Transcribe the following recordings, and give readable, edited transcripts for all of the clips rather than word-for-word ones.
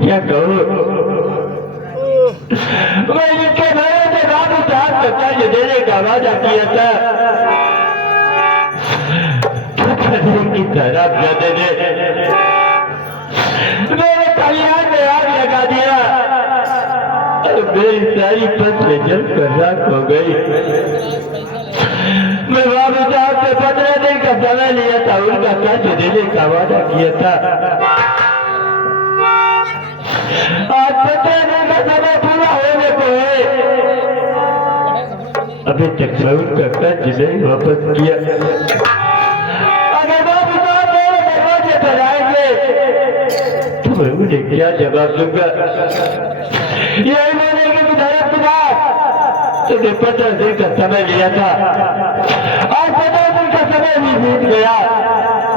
क्या कहो मैं इनके मेरे से रात उठार करता ये देने का वादा किया था की तरह दे मेरे कल्याण में आग लगा दिया और मेरी सारी फसल जल कर राख हो गई। मैं बाबू साहब से 15 दिन का समय लिया था, उनका कर्ज देने का वादा किया था। आज 15 दिन का समय पूरा होने को है, अभी तक मैं उनका कर्ज नहीं वापस किया। अगर बाबू साहब मेरे दरवाजे पर आएंगे तो मैं उन्हें क्या जवाब दूंगा? यही बोलेंगे कि धर्म कुमार तुमने 15 दिन का समय लिया था, आज 15 दिन का समय भी बीत गया,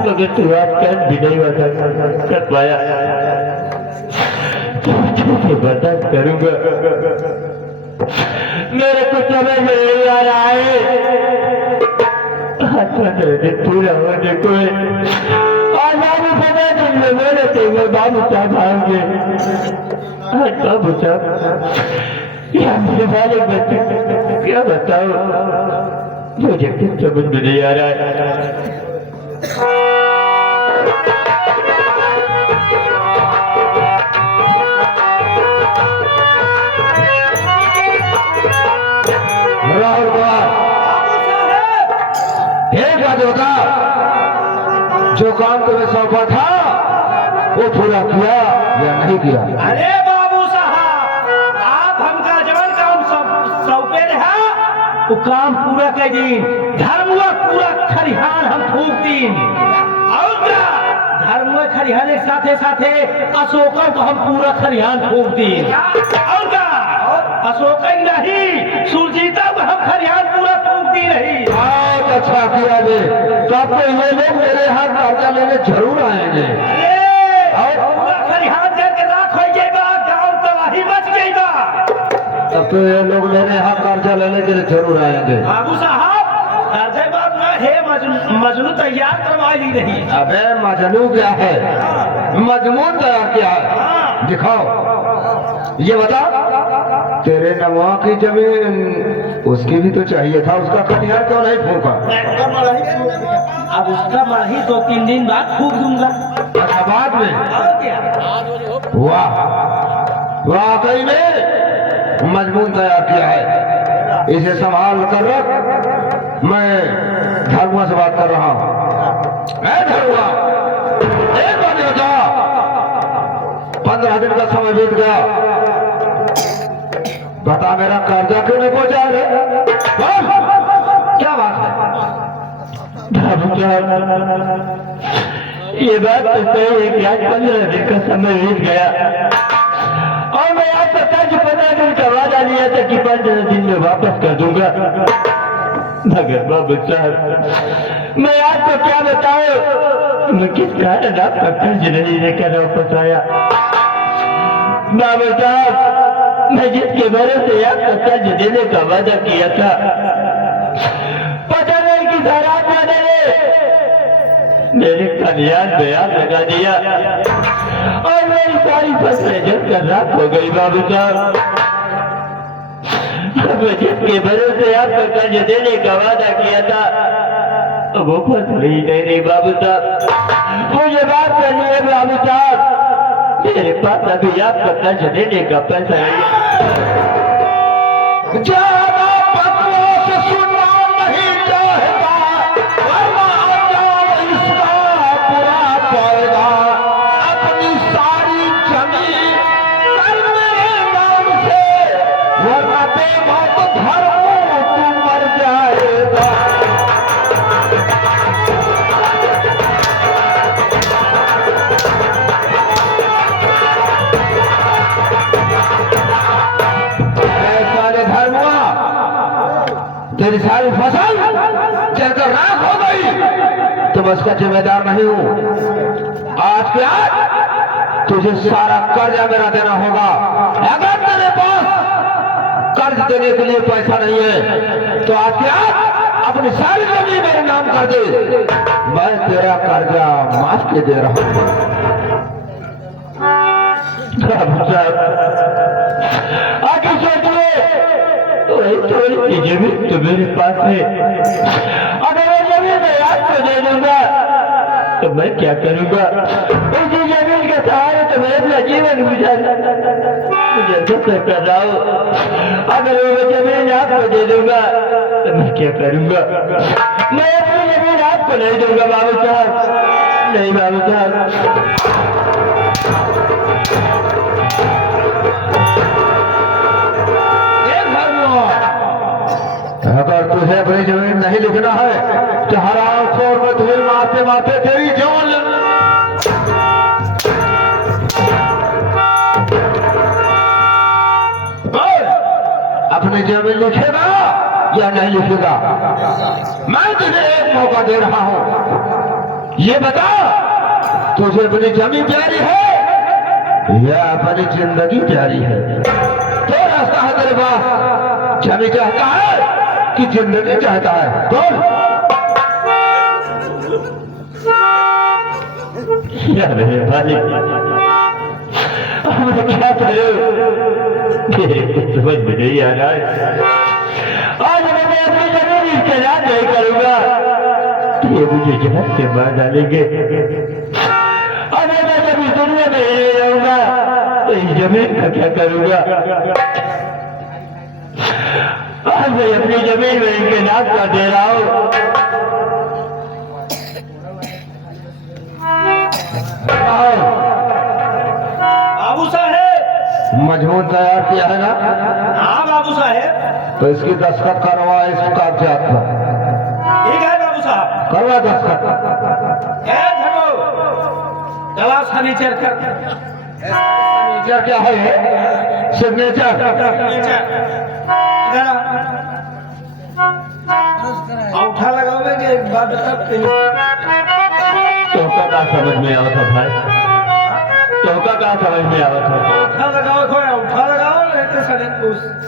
मगर तू आज कर्ज भी नहीं वादा कर पाया। कैसे बर्दाश्त करूंगा? मेरे कुछ समय में नहीं आ रहा है। आज 15 दिन पूरा होने को है, आज बाबू 15 दिन में मेरे थे वो बाबू साहब आएंगे। आज बाबू साहब या मेरे वाले बच्चे क्या बताओ, मुझे कुछ समझ में नहीं आ रहा है। जो काम तुम्हें सौंपा था वो पूरा किया या नहीं किया? अरे बाबू साहब, आप हमका जवन काम सौंपे रहा वो काम पूरा कर दी। धर्म पूरा खरिहान हम फूक दी और क्या धर्म खरिहान के साथे साथे अशोका को हम पूरा खरिहान फूक दी और क्या अशोक नहीं सुरजीता को हम खरिहान पूरा फूक दी रही। अच्छा किया बे, कब तो ये लोग मेरे यहाँ कर्जा लेने जरूर आएंगे। पूरा खरिहान जाके राख हो जाएगा, गांव तबाही मच जाएगा। तब तो ये लोग मेरे यहाँ कर्जा लेने के लिए जरूर आएंगे। बाबू साहब कर्जे बात में है मजनू तैयार करवा ली रही। अबे मजनू क्या है, मजमून तैयार किया है, दिखाओ। ये बता, तेरे नवा की जमीन उसकी भी तो चाहिए था, उसका खलिहान क्यों नहीं फूका? अब उसका मरही 2-3 दिन बाद फूक दूंगा। अच्छा, बाद में? और क्या? वाह, वाकई में मजमून तैयार किया है, इसे संभाल कर रख। मैं धर्मा से बात कर रहा हूँ। मैं धर्मा, एक बात बता, 15 दिन का समय बीत गया, बता मेरा कर्जा क्यों नहीं पहुंचा रे? बोल, क्या बात है? ये बात तो सही है कि आज 15 दिन का समय बीत गया और मैं आपसे कर्ज 15 दिन का वादा लिया था कि 15 दिन में वापस कर दूंगा, मगर बाबू साहब मैं आपको क्या बताऊं, मैं किस कारण आपका कर्ज नहीं लेकर वापस आया। बाबू साहब, मैं जिसके भरोसे आपका कर्ज देने का वादा किया था, पता नहीं कि धराम वाले मेरे खलिहान में आग लगा दिया और मेरी सारी फसलें जलकर राख हो गई। बाबू साहब, मैं जिसके भरोसे आपका कर्ज देने का वादा किया था वो फसल ही नहीं रही। बाबू साहब, मुझे बात करनी है। बाबू साहब, मेरे पास अभी आपका कर्ज देने का पैसा नहीं। ज्यादा बकवास सुनना नहीं चाहता, वरना अंजाम इसका बुरा पड़ेगा। अपनी सारी जमीन कर मेरे नाम से, वरना बेमौत धर्मों तू मर जाएगा। सारे धर्मवा, तेरी सारी फसल जलकर राख हो गई, तो मैं उसका जिम्मेदार नहीं हूं। आज के आज तुझे सारा कर्जा मेरा देना होगा। अगर तेरे पास कर्ज देने के लिए पैसा नहीं है तो आज के आज अपनी सारी जमीन मेरे नाम कर दे, मैं तेरा कर्जा माफ के दे रहा हूं। आगे सोचिए, वही थोड़ी सी जमीन तो मेरे पास है, अगर वो जमीन मैं आपको दे दूंगा तो मैं क्या करूंगा? उसी जमीन के सहारे तो मैं अपना जीवन मुझे सफर कर रहा हूँ। अगर वो जमीन आपको दे दूंगा तो मैं क्या करूंगा? मैं अपनी जमीन आपको नहीं दूंगा बाबू साहब, नहीं बाबू साहब। अगर तुझे अपनी जमीन नहीं लिखना है तो हराम खोर में तुझे मारते मारते तेरी जान अपनी जमीन लिखेगा या नहीं लिखेगा? मैं तुझे एक मौका दे रहा हूं, ये बता, तुझे अपनी जमीन प्यारी है या अपनी जिंदगी प्यारी है? तो रास्ता है तेरे पास, जमीन चाहता है कि जिंदगी चाहता है? बोल। मेरे भाई, मैं क्या करूं? मेरे कुछ समझ में नहीं आ रहा है। आज अगर मैं अपनी जमीन इस्तेमाल नहीं करूंगा तो ये मुझे जहर से मार डालेंगे। अगर मैं जब इस दुनिया में नहीं रहूंगा तो इस जमीन का क्या करूंगा? आज मैं अपनी जमीन में इनके नाक का दे रहा हूं। बाबू साहेब, मजमून तैयार किया है ना? हाँ बाबू साहेब, तो इसकी दस्तखत करवा इस कागजात पर। ठीक है बाबू साहब, करवा दस्तखत। चला फर्नीचर कर। सिग्नेचर क्या है? सिग्नेचर इधर अंगूठा लगाओगे तोहका का समझ में आवत है भाई, तोहका का समझ में आवत है।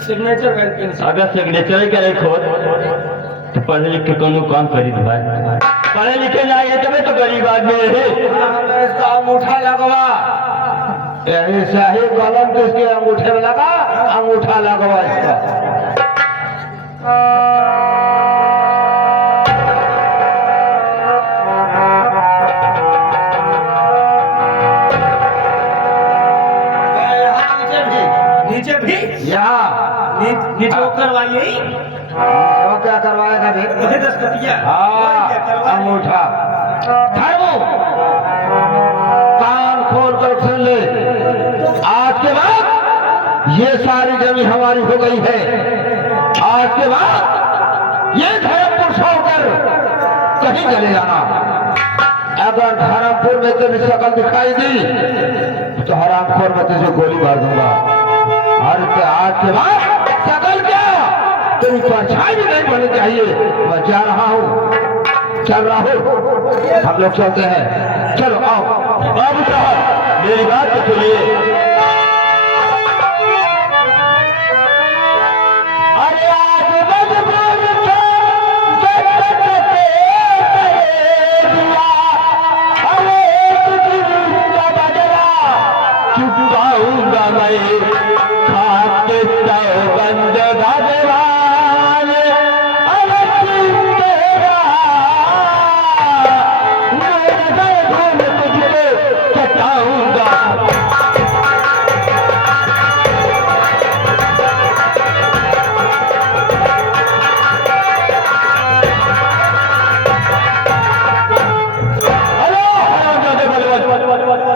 सिग्नेचर करके अगर सिग्नेचर ही करे खोद तो पढ़े लिख के कोनो काम करी भाई, पढ़े लिखे ना आए तबे तो गरीब आदमी है। इसका अंगूठा लगवा, ऐसा ही कलम तो इसके अंगूठे में लगा, अंगूठा लगवा इसका। नीचे भी यहाँ नीचे वो करवाइए, वो क्या करवाएगा भी दस्तखतिया। हाँ अंगूठा धर्मो कान खोल कर सुन ले, आज के बाद ये सारी जमीन हमारी हो गई है। आज के बाद ये धर्मपुर छोड़कर कहीं चले जाना। अगर धर्मपुर में तेरी शक्ल दिखाई दी तो हरामखोर में तुझे गोली मार दूंगा। और आज के बाद शक्ल क्या तेरी परछाई भी नहीं बननी चाहिए। मैं जा रहा हूँ, चल रहा हूँ, हम लोग चलते हैं। चलो आओ। बाबू साहब मेरी बात तो सुनिए। अरे आज मजबूर था जगत के दिया, अरे तुझे का बदला चुकाऊंगा मैं, खाके सौगंध भगवान, अरे तेरा मेरे दर्द में तुझको सताऊंगा।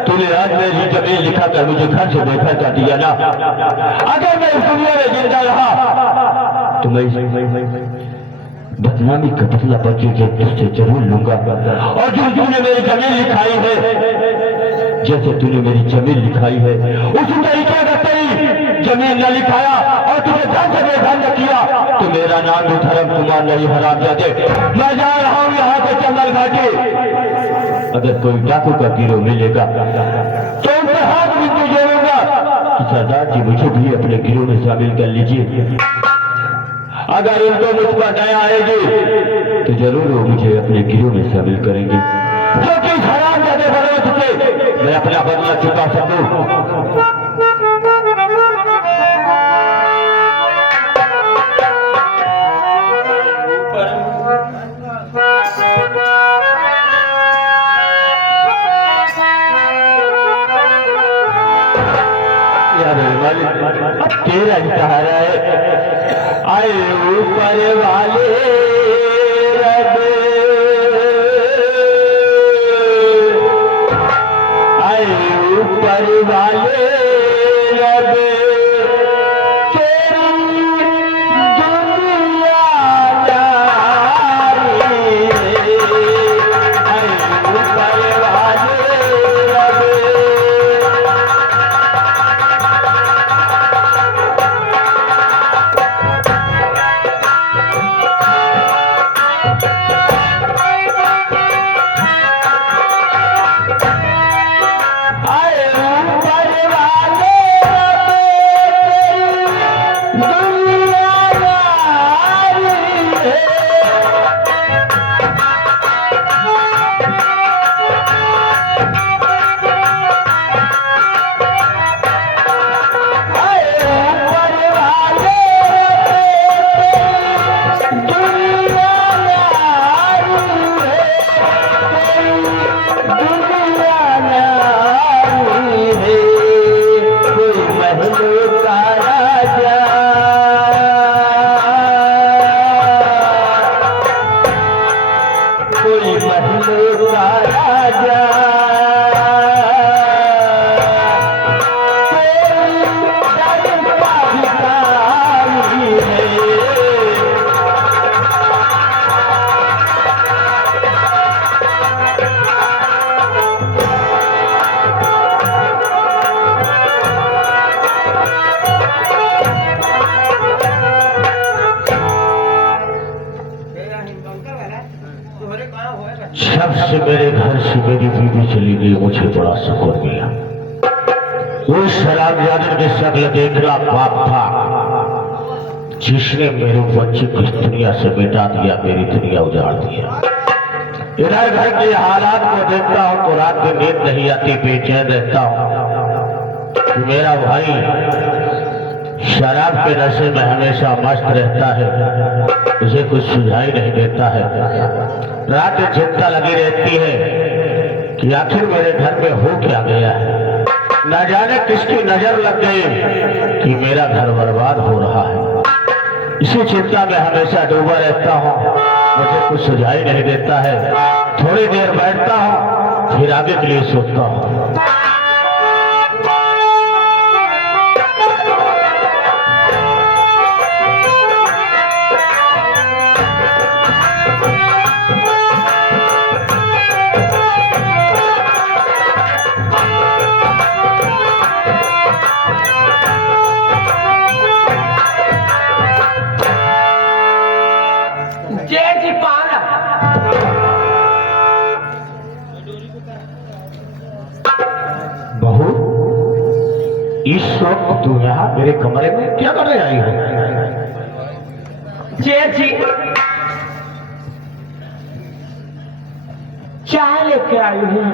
तूने आज मेरी जमीन लिखा कर मुझे घर से बेघर कर दिया ना। अगर मैं इस दुनिया में जिंदा रहा तो मैं बदनामी का बदला बच्चे के तुझसे जरूर लूंगा। और जो तूने मेरी जमीन लिखाई है, जैसे तूने मेरी जमीन लिखाई है उसी तरीके का तेरी जमीन न लिखाया और तुझे घर से बेघर न किया तो मेरा नाम भी धर्म कुमार नहीं हरामजादे। मैं जा रहा हूँ यहाँ से चंदन घाटी। अगर कोई डाकू का गिरोह मिलेगा तो उनसे हाथ बिंदु जोड़ूंगा कि सरदार जी मुझे भी अपने गिरोह में शामिल कर लीजिए। अगर उनको मुझ पर दया आएगी तो जरूर वो मुझे अपने गिरोह में शामिल करेंगे, क्योंकि इस हरामजादे बलोच से मैं अपना बदला चुका सकूं। तेरा ही सहारा है। आए ऊपर वाले रब, आए ऊपर वाले रब, तेरी दुनिया जारी, आए ऊपर वाले रब। जब से मेरे घर से मेरी बीवी चली गई मुझे बड़ा सुकून मिला। वो शराब जाने की शक्ल देखना पाप था जिसने मेरे बच्चे को इस दुनिया से मिटा दिया, मेरी दुनिया उजाड़ दिया। इधर घर के हालात को देखता हूँ तो रात में नींद नहीं आती, बेचैन रहता हूँ। मेरा भाई शराब के नशे में हमेशा मस्त रहता है, उसे कुछ सुझाई नहीं देता है। रात में चिंता लगी रहती है कि आखिर मेरे घर में हो क्या गया है, न जाने किसकी नजर लग गई कि मेरा घर बर्बाद हो रहा है। इसी चिंता में हमेशा डूबा रहता हूँ, मुझे कुछ सुझाई नहीं देता है। थोड़ी देर बैठता हूँ फिर आगे के लिए सोचता हूँ। बहू, इस वक्त तू यहाँ मेरे कमरे में क्या करने आई हो? जी चाय लेके आई हूँ,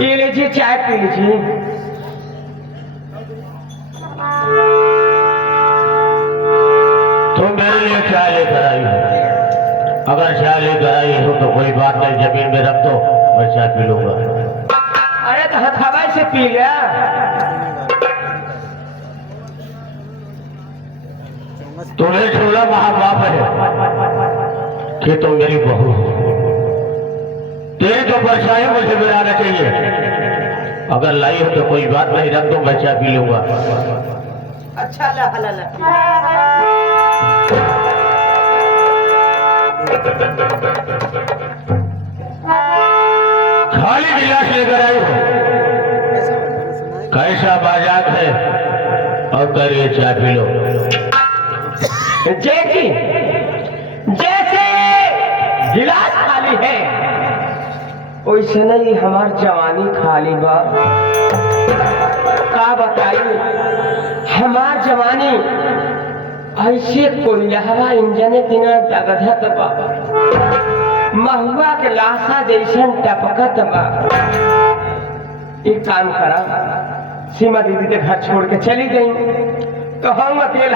ये लीजिए चाय पी लीजिए। तुम मेरे लिए चाय लेकर आई हो? अगर चाय लेकर आई हो तो कोई बात नहीं, जमीन में रख दो, मैं चाय पी लूंगा। अरे तो हथावा से पी लिया। तुम्हें छोड़ा महापाप है कि तुम मेरी बहू हो। तेरी तो परछाई मुझे मिलाना चाहिए। अगर लाई हो तो कोई बात नहीं, रख दो, मैं चाय पी लूंगा। अच्छा ला ला ला। खाली गिलास लेकर आई हो, कैसा बाजाक है, और करिए चाय पी लो। जैसे जैसे गिलास खाली है वैसे नहीं हमार जवानी खाली बा। का बताइए हमार जवानी ऐसे कोयलहवा इंजन बिना दगधत बा, महुआ के लाशा जैसन टपकत बा। एक काम करा, सीमा दीदी के घर छोड़ के चली गई तो हम अकेल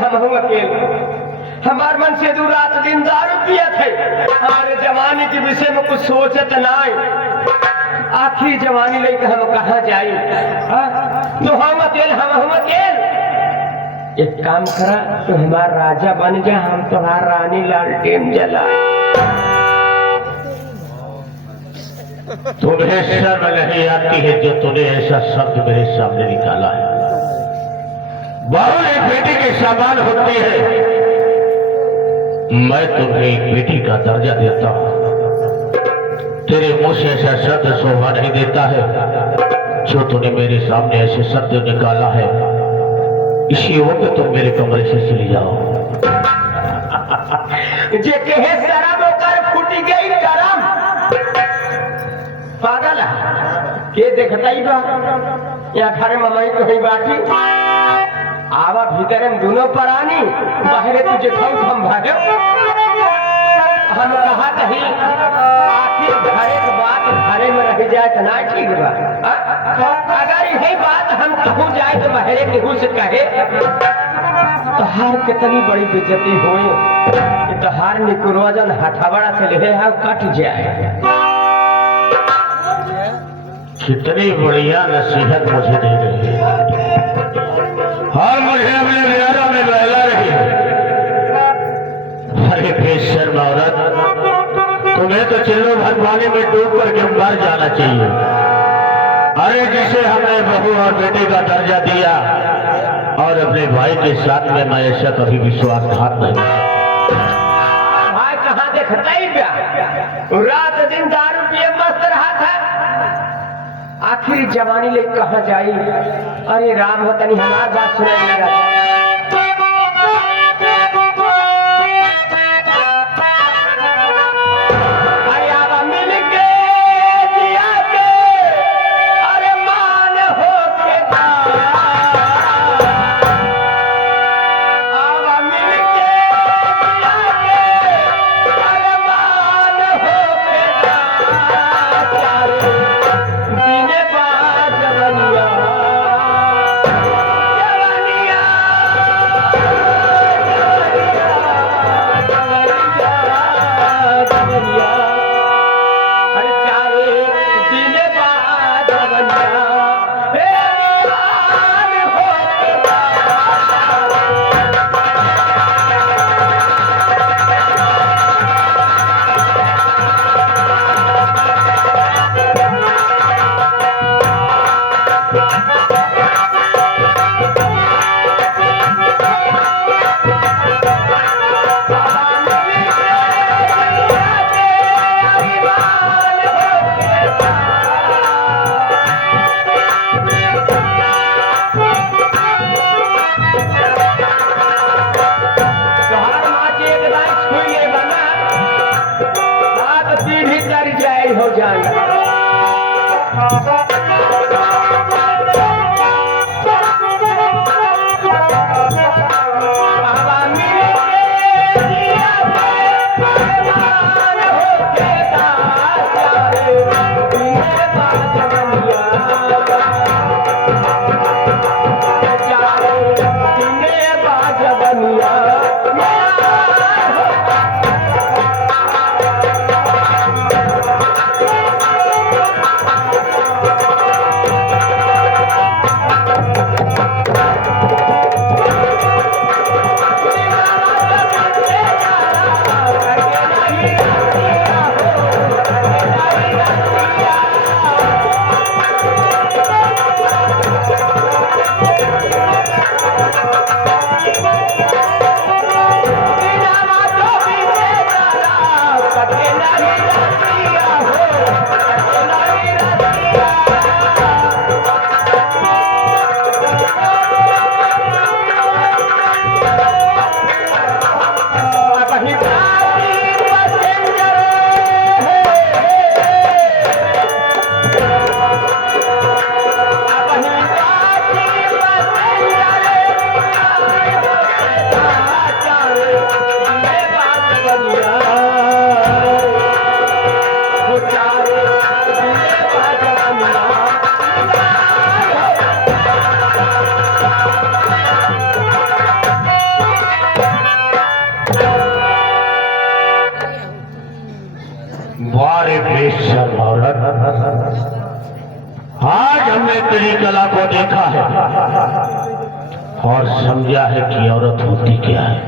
हमार मन से दूर रात दिन दारू पिया थे। हमारे जवानी के विषय में कुछ सोचत नहीं, आखिर जवानी लेकर हम कहाँ जाए? तो हम अकेल एक काम करा, तो हमार राजा बन जा, हम तुम्हार रानी लालटेन जलाए। तुम्हें शर्म नहीं आती है जो तूने ऐसा शब्द मेरे सामने निकाला है? बहू एक बेटी के समान होती है, मैं तुम्हें एक बेटी का दर्जा देता हूं। तेरे मुंह से ऐसा शब्द शोभा नहीं देता है जो तूने मेरे सामने ऐसे शब्द निकाला है। इसी वक्त तुम मेरे कमरे से चली जाओ। जे कहे शराब होकर फूटी गई करम, पागल के देखता ही बा या घरे ममाई तो ही बाकी आवा भीतर में दोनों परानी बाहरे तुझे खाऊ हम भागे। हम कहा कहीं आखिर घरे की बात घरे में रह जाए तो ना ठीक बा। अगर यही बात हम कहूँ जाए तो बाहरे केहू से कहे तो हार कितनी बड़ी बेइज्जती हुई, तो हार निकुरवजन हथावड़ा से ले कट जाए। कितनी बढ़िया नसीहत मुझे दे रही है और मुझे अपने प्यारों में बहला रही है। अरे बेशर्म औरत, तुम्हें तो चिल्लो भर पानी में डूब करके मर जाना चाहिए। अरे जिसे हमने बहू और बेटे का दर्जा दिया और अपने भाई के साथ में मैं ऐसा कभी विश्वासघात नहीं। भाई कहाँ देखता ही क्या, रात दिन दारू पिए मस्त रहा था, आखिर जवानी ले कहाँ जाई? अरे राम वतनी हमार बात सुनाइएगा। अरे आवा जय हो जाए। वारे बेशर्म औरत, आज हमने तेरी कला को देखा है और समझा है कि औरत होती क्या है।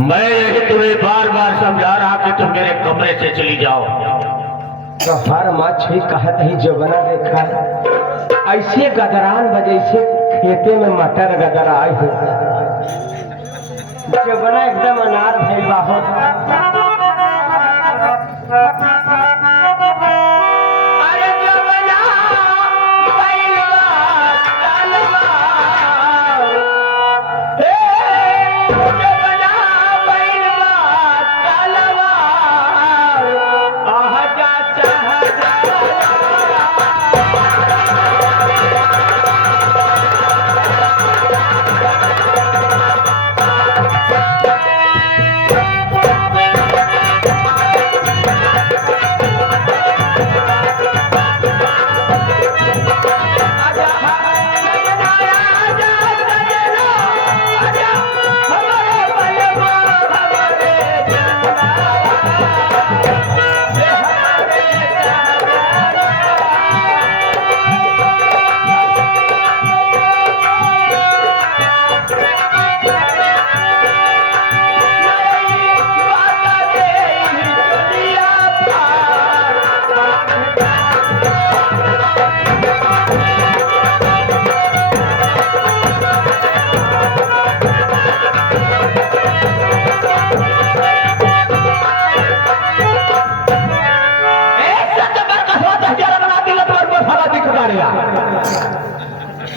मैं यही तुम्हें बार बार समझा रहा कि तुम मेरे कमरे से चली जाओ। तो हर माछी कहत ही जबना देखा है, ऐसे गदरान बजे से खेते में मटर गदराए हो, जबना एकदम अनार भैया हो। अरे जबना भैया तलवा, जबना भैया तलवा, आह जा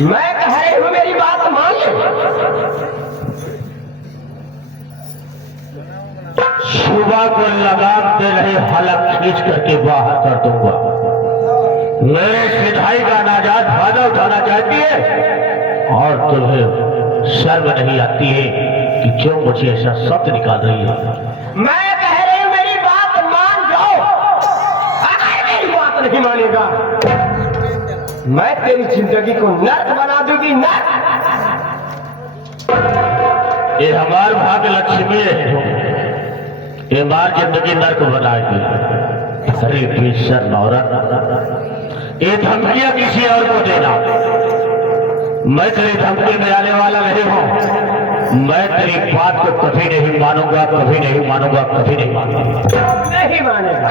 मैं कह रही हूँ मेरी बात मान ले। सुबह को लगाम दे रहे हलक खींच करके बाहर कर दूंगा। मेरे सिधाई का नाजात फायदा उठाना चाहती है और तुम्हें शर्म नहीं आती है कि क्यों मुझे ऐसा शब्द निकाल रही है। मैं कह रही हूँ मेरी बात मान जाओ। अगर मेरी बात नहीं मानेगा मैं तेरी जिंदगी को नर्क बना दूंगी, नर्क। ये हमार भाग्य लक्ष्मी है, ये हमार जिंदगी नर्क बनाएगी। अरे बेशर्म औरत, ये धमकियां किसी और को देना। मैं तेरी धमकी में आने वाला नहीं हूं। मैं तेरी बात को कभी नहीं मानूंगा, कभी नहीं मानूंगा, कभी नहीं मानूंगा। नहीं मानेगा,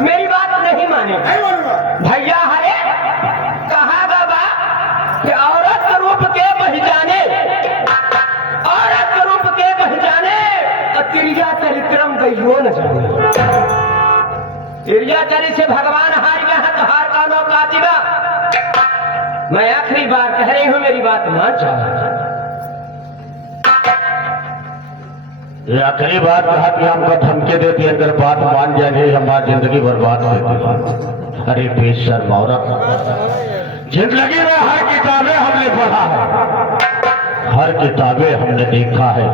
मेरी बात नहीं मानेगा। भैया हरे कहा बाबा कि औरत रूप के पहचाने, औरत रूप के पहचाने तिरिया चरित्रम गयो न जाने। तिरिया चरित्र से भगवान हार गया है तो हार का नौ कातिबा। मैं आखिरी बार कह रही हूं मेरी बात मान जाओ। ये आखिरी बात कहा कि हमको धमकी देती अगर बात मान जाएंगे हमारी जिंदगी बर्बाद होगी। अरे बेशर्म औरत, जिंदगी में हर किताबें हमने पढ़ा है, हर किताबें हमने देखा है,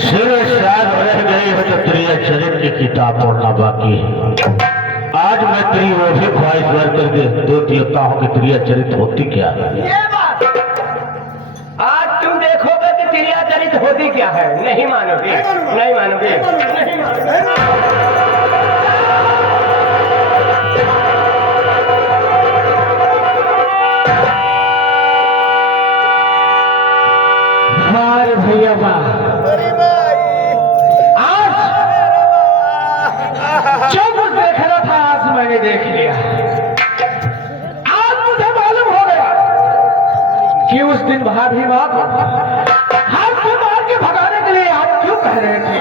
सिर्फ शायद रह गई हो तो त्रिय चरित्र की किताब पढ़ना बाकी है। आज मैं तेरी वो भी ख्वाहिश भर कर दो देता हूँ कि त्रिय चरित्र होती क्या है। ये बात आज तुम देखोगे कि त्रिया चरित्र होती क्या है। नहीं मानोगे, नहीं मानोगे, नहीं मानोगे। हमारे भैया बा आज जो कुछ देखना था आज मैंने देख लिया। आज मुझे मालूम हो गया कि उस दिन भाभी माँ को हाथ से मार के भगाने के लिए आप क्यों कह रहे थे।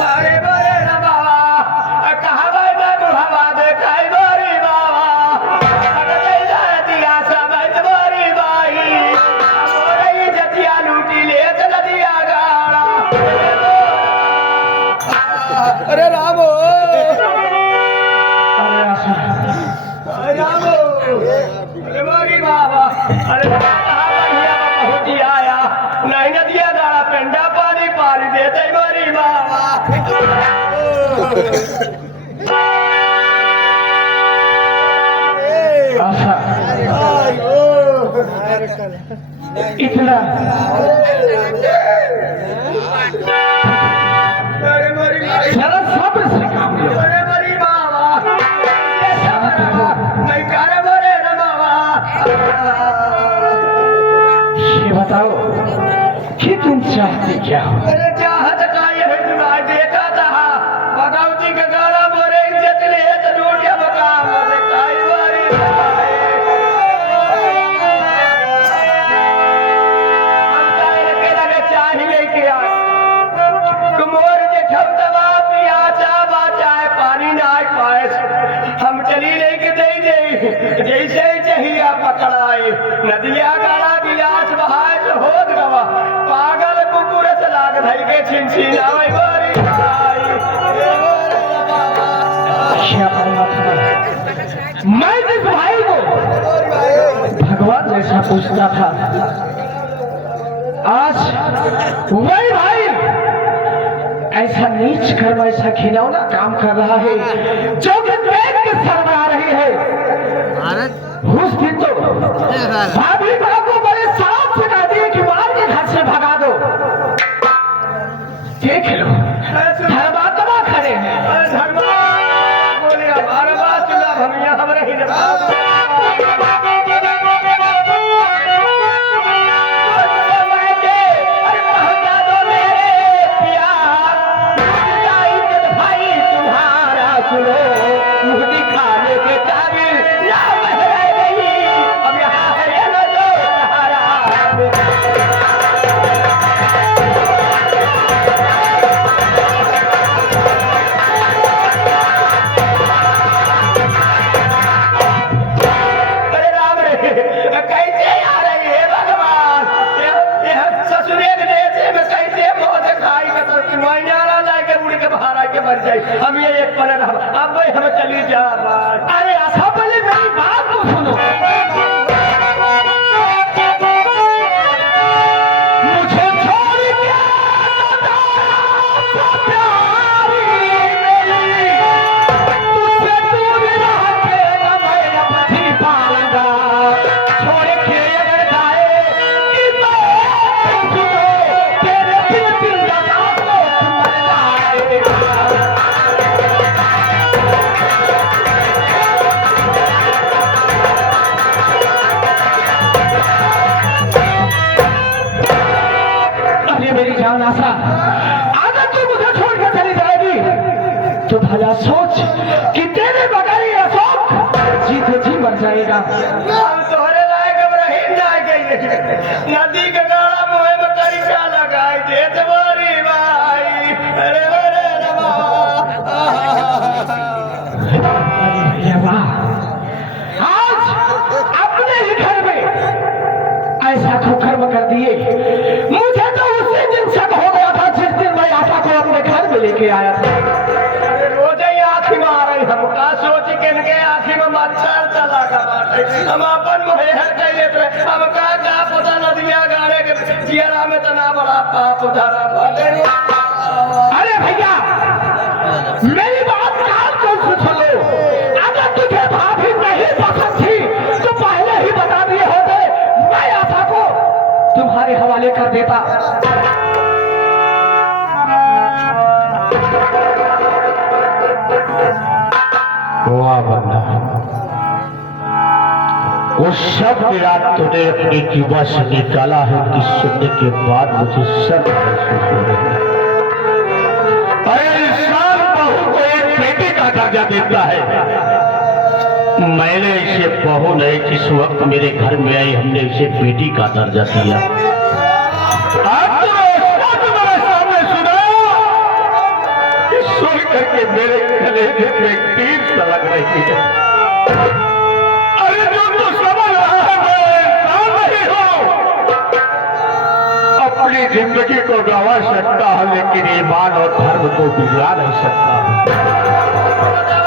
अरे बड़े ना बाबा, कहाँ भाई मैं बुढ़ावा देखा है बड़ी बाबा, अरे दिया सब बड़ी बाई, बोले जतिया लूटी ले चल दिया गाड़ा। अरे रामो, अरे आशा, अरे रामो, अरे बड़ी बाबा, अरे कहाँ बढ़िया पहुंची आया, नहीं न दिया गाड़ा पेंडा पानी पानी देते बड़ी बाबा। आशा इतना अरे बड़ी जरा सब्र से काम लो। अरे बड़ी बाबा, नहीं करे बड़े ना बाबा। ये बताओ कि तुम चाहते क्या हो। अरे चाहत का ये तुम्हारे देखा था भगवती का गाना बोले इज्जत ले तो रोटियां बका बोले काई बारी हम काहे के लगे चाहिए क्या कुमोर जे ठवतवा पिया चावा चाहे पानी ना पाए हम चली नहीं के दे जैसे चाहिए पकड़ाए नदिया गाड़ा गिलास बहाए तो होत गवा पागल कुकुर से लाग धई के छिनछिनावे बड़ी आई। क्या परमात्मा, मैं जिस भाई को भगवान जैसा पूछता था आज वही भाई ऐसा नीच कर्म ऐसा खिलौना काम कर रहा है जो कि देख के शर्म आ रही है। उस दिन तो भाभी माँ को बड़े साफ से कह दिए कि मार के घर से भगा दो। देख लो धर्मात्मा खड़े हैं। धर्मा बोले हमारा बात सुना हम यहाँ हम रही हम ये एक पल अब भाई हम चली जा रहा। अरे ऐसा पहले मेरी बात तो सुनो। मुझे छोड़ के प्यारी मेरी, तुझसे दूर रह के न मैं अब जी पाऊंगा। छोड़ के अगर जाए कि मैं सुनो तेरे दिल लगा तो मर जाएगा। मेरी जान आशा, अगर तू मुझे छोड़ के चली जाएगी तो भला सोच कि तेरे बगैर ये अशोक जीते जी मर जाएगा। हम तोहरे लायक अब रही जाएंगे नदी का गाड़ा मुहे में तरीका लगाई दे तुम्हारी भाई। अरे अरे अरे वाह, आज अपने ही घर में ऐसा तो कर्म कर दिए लेके आया था। रोजे ही आँखी में आ रही, हम का सोची के इनके आँखी में मच्छर चला का बाटे। हम अपन मुहैया कहिए थे, हम का पता नदिया गाड़े के जियरा में तना बड़ा पाप धरा बाटे। अरे भैया मेरी बात कान को सुन लो, अगर तुझे भाभी नहीं पसंद थी तो पहले ही बता दिए होते, मैं आशा को तुम्हारे हवाले कर देता। वाह बंदा, वो सब रात तूने अपनी जुबा से निकाला है कि सुनने के बाद मुझे सब महसूस हो रहा है। अरे इंसान बहू को एक बेटे का दर्जा देता है, मैंने इसे बहू नहीं, जिस वक्त मेरे घर में आई हमने इसे बेटी का दर्जा दिया। आज तुम्हारे सामने सुना, सुन करके मेरे कलेजे में तीर सा लग रही है। अरे जो तू समझ रहा है मैं इंसान नहीं हूं, अपनी जिंदगी को गंवा सकता हूं लेकिन ईमान और धर्म को बिगड़ा नहीं सकता।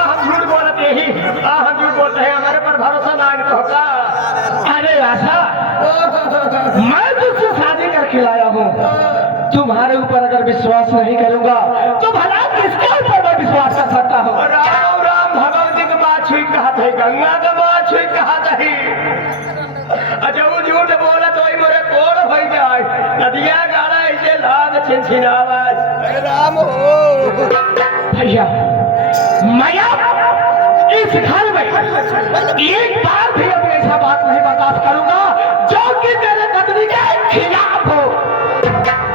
हम झूठ बोलते ही, हम झूठ बोलते हैं, हमारे पर भरोसा ना होगा। अरे आशा, मैं तुझसे शादी करके लाया हूँ, तुम्हारे ऊपर अगर विश्वास नहीं करूंगा तो भला किसके ऊपर मैं विश्वास कर सकता हूँ। राम राम भगवती की बात छुई कहा था, गंगा का बात छुई कहा था। अच्छा वो झूठ बोला तो ही मेरे कोड़ हो जाए, नदिया गाड़ा इसे लाग छिनछिनावा। राम हो भैया मैं इस घर में एक बार भी अब ऐसा बात नहीं बर्दाश्त करूंगा जो कि मेरे कदमी के खिलाफ हो।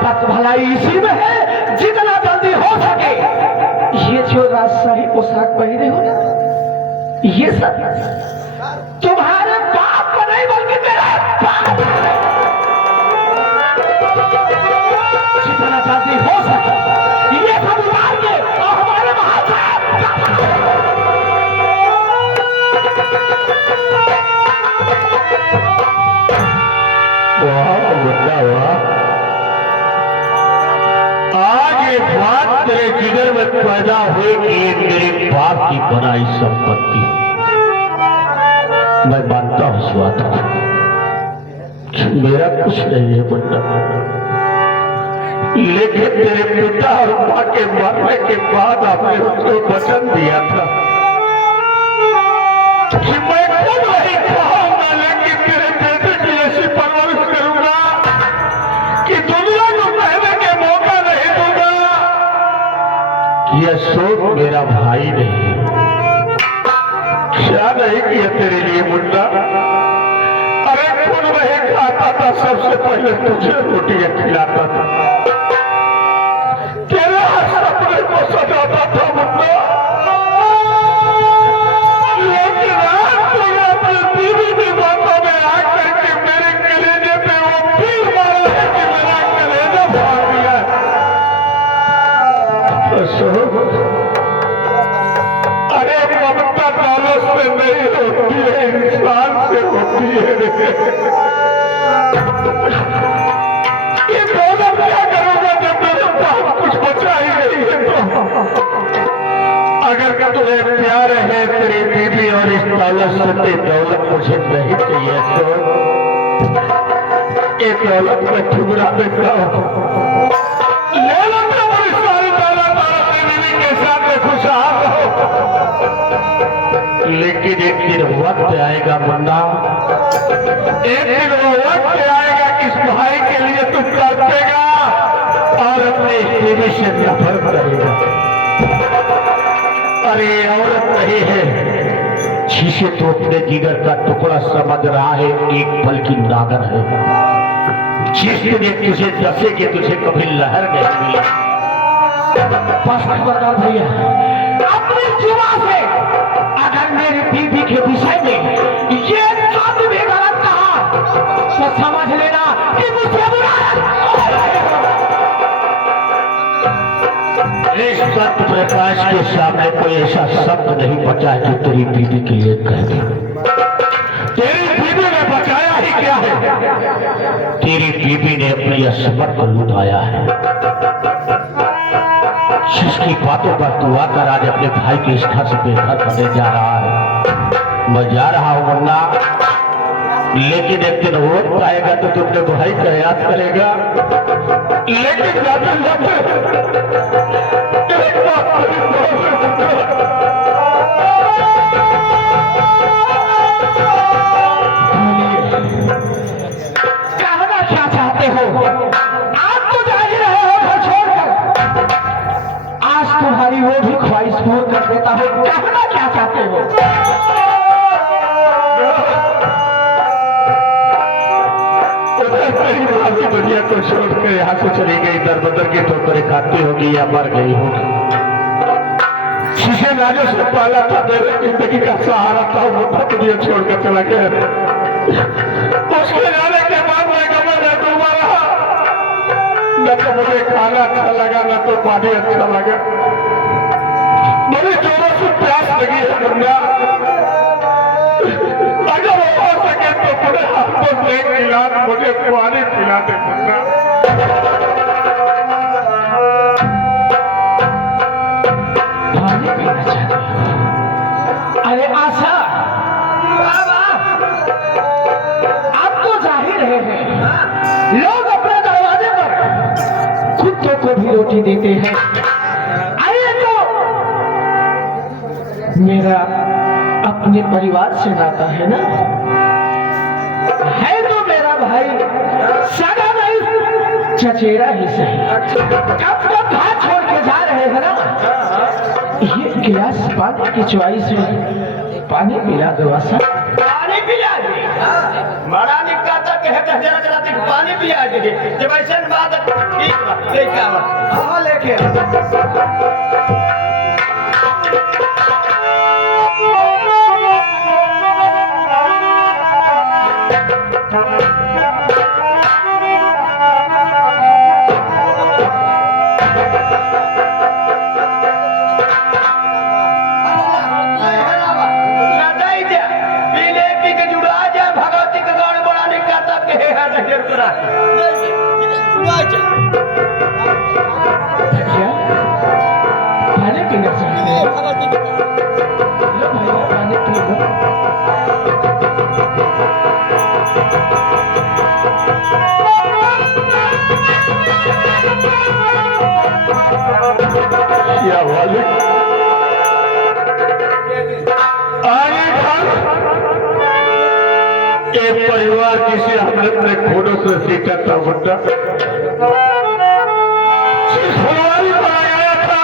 बस भलाई इसी में है, जितना जल्दी हो सके ये जो राजशाही पोशाक पहने हो ना, ये सब तुम्हारे बाप को नहीं बल्कि मेरा बाप, जितना जल्दी हो सके ये सब उतार के और हमारे महासाहब आज ये बात तेरे जिगर में पैदा हुई कि ये मेरे बाप की बनाई संपत्ति, मैं मानता हूं इस बात को, मेरा कुछ नहीं है बंदा, लेकिन तेरे पिता और माँ के मरने के बाद आपने उसको वचन दिया था कि मैं खुद नहीं खाऊंगा लेकिन तेरे बेटे की ऐसी परवरिश करूंगा कि दुनिया को कहने के मौका नहीं दूंगा। यह सोच मेरा भाई नहीं, क्या नहीं किया तेरे लिए मुन्ना। अरे खुद नहीं खाता था, सबसे पहले तुझे रोटियां खिलाता था, तेरे सपने को सजाता था मुन्ना, लेकिन आज तुझे अपनी बीवी की बातों में आकर के मेरे कलेजे पे वो पीर मारा है कि मेरा कलेजा फाड़ दिया। अरे ममता दौलत से नहीं होती है, इंसान से होती है। ये दौलत क्या करूंगा जब मेरे पास कुछ बचा ही नहीं है तो। अगर तुम्हें प्यार है तेरी बीवी और इस दौलत से, दौलत मुझे नहीं चाहिए तो एक दौलत में ठुकरा देता हूं, ले लो मेरी सारी दौलत और अपनी बीवी के साथ में खुशहाल रहो। लेकिन एक दिन वक्त आएगा मुन्ना, एक दिन वो वक्त आएगा कि इस भाई के लिए तुम तड़पेगा और अपने बीवी से नफरत करेगा। अरे औरत नहीं है जिसे तो अपने जिगर का टुकड़ा समझ रहा है, एक पल की नागन है, जिसने तुझे दसे कि तुझे कभी लहर नहीं मिली। बस खबरदार भैया, अपनी जुबान से अगर मेरी बीवी के विषय में ये शब्द भी गलत कहा तो समझ लेना कि मुझे बुरा इस सत्य प्रकाश के सामने कोई ऐसा शब्द नहीं बचा है जो तेरी बीवी के लिए कह दे। तेरी बीवी ने बचाया ही क्या है, तेरी बीवी ने अपनी असमत को लुटाया है। जिसकी बातों पर तू आकर आज अपने भाई की इस घर से बेघर करने जा रहा है। मैं जा रहा हूँ मुन्ना, लेकिन एक दिन वक्त आएगा तो तू अपने भाई का याद करेगा। लेकिन जाते जाते एक बात कहना क्या चाहते हो? आज तो जा ही रहे हो घर छोड़कर। आज तुम्हारी वो भी ख्वाहिश पूर्ण कर देता हूँ। कहना क्या चाहते हो? दुनिया को छोड़कर यहाँ से चली गई, दर बदर की ठोकरें खाती होगी या मर गई होगी। शीशे राजो से पाला था, मेरे जिंदगी का सहारा था, वो दुनिया छोड़कर चला गया। उसके जाने के बाद मैं कमर में डूबा रहा। न तो मुझे खाना अच्छा लगा, न तो पानी अच्छा लगा। मुझे जोरों से प्यास लगी है मुन्ना। अगर वो हो सके तो पूरे हाथों से एक गिलास मुझे पानी पिला दे मुन्ना। पानी पीना चाहते हो? अरे आशा, आप तो जा ही रहे हैं। लोग अपने दरवाजे पर कुत्तों को भी रोटी देते हैं। आइए तो मेरा अपने परिवार से नाता है ना, है तो मेरा भाई सगा नहीं चचेरा ही सही। कब तक हाथ छोड़ के जा रहे हैं ना, ये गिलास पानी की चॉइस है, पानी पिला दो आशा। पानी पिया दे। बड़ा निक्का तक है जरा जरा तक पानी पिया दे। जब ऐसे बात ठीक बा, लेके आवा। हां लेके लदाई दे। पीले पी के जुड़ा जा भगवती के गौड़ बड़ा निक्का तक के है ढेर पूरा। क्या पानी पीना चाहते हैं? लो भाई पानी पी लो। या वालिक आगे घर एक परिवार जिसे हमने अपने घोड़ों से सीखा था मुद्दा फुलवारी बनाया था,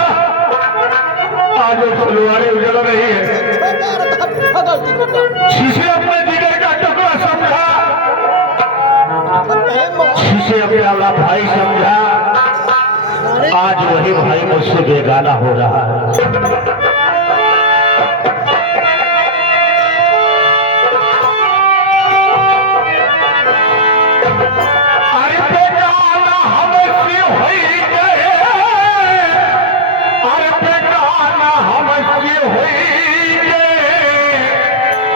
आज वो फुलवारी उजड़ रही है। शीशे अपने जिगर का टुकड़ा समझा, शीशे अपना वाला भाई समझा, आज वही भाई मुझसे बेगाना हो रहा है। अरे बेगाना हमसे होई गए, अरे बेगाना हमसे होई गए,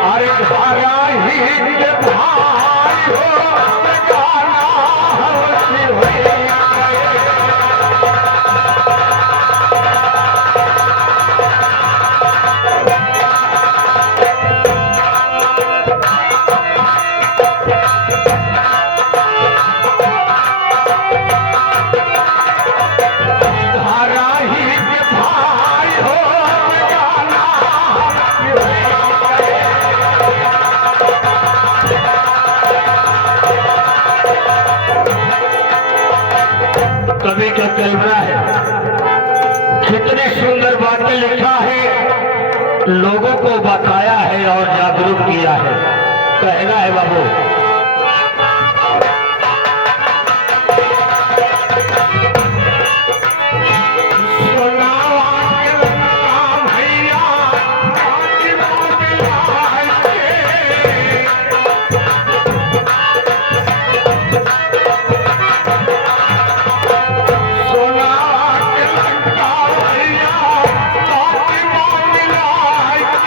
अरे धारा ही के भाई हो, बेगाना हमसे होई गए। कवि का कल्पना है, कितनी सुंदर बातें लिखा है, लोगों को बताया है और जागरूक किया है। कहना है बाबू